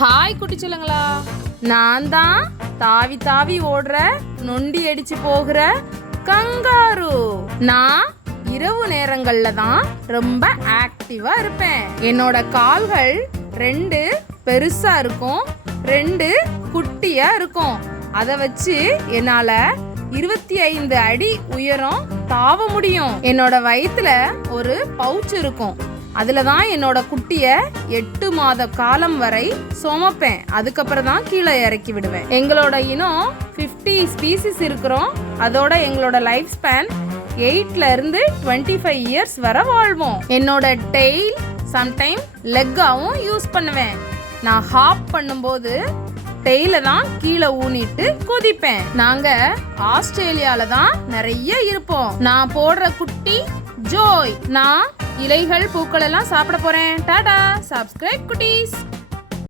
Hi குட்டிச்சலங்களா, நான் தான் தாவி தாவி ஓடுற நொண்டி அடிச்சு போகிற கங்காரு. நான் இரவு நேரங்கள்ல தான் ரொம்ப ஆக்டிவா இருப்பேன். என்னோட கால்கள் 2 பெருசா இருக்கும், 2 குட்டியா இருக்கும். அதை வச்சு என்னால 25 அடி உயரம் தாவ முடியும். என்னோட வயித்துல ஒரு பவுச் இருக்கும். அதுல தான் என்னோட குட்டிய 8 மாத காலம் வரை சுமப்பேன். அதுக்கப்புறம் தான் கீழே இறக்கி விடுவேன். எங்களோட இனம் 50 ஸ்பீசிஸ் இருக்கிறோம். அதோட எங்களோட லைஃப் ஸ்பேன் 8ல இருந்து 25 இயர்ஸ் வரை வாழ்வோம். என்னோட டெய்ல் சம்டைம் லெக்காவும் யூஸ் பண்ணுவேன். நான் ஹாப் பண்ணும்போது டெய்ல தான் கீழே ஊனிட்டு குதிப்பேன். நாங்க ஆஸ்திரேலியால தான் நிறைய இருப்போம். நான் போடுற குட்டி ஜோய். நான் இலைகள் பூக்கள் எல்லாம் சாப்பிட போறேன். டாடா. சப்ஸ்கிரைப் குட்டீஸ்.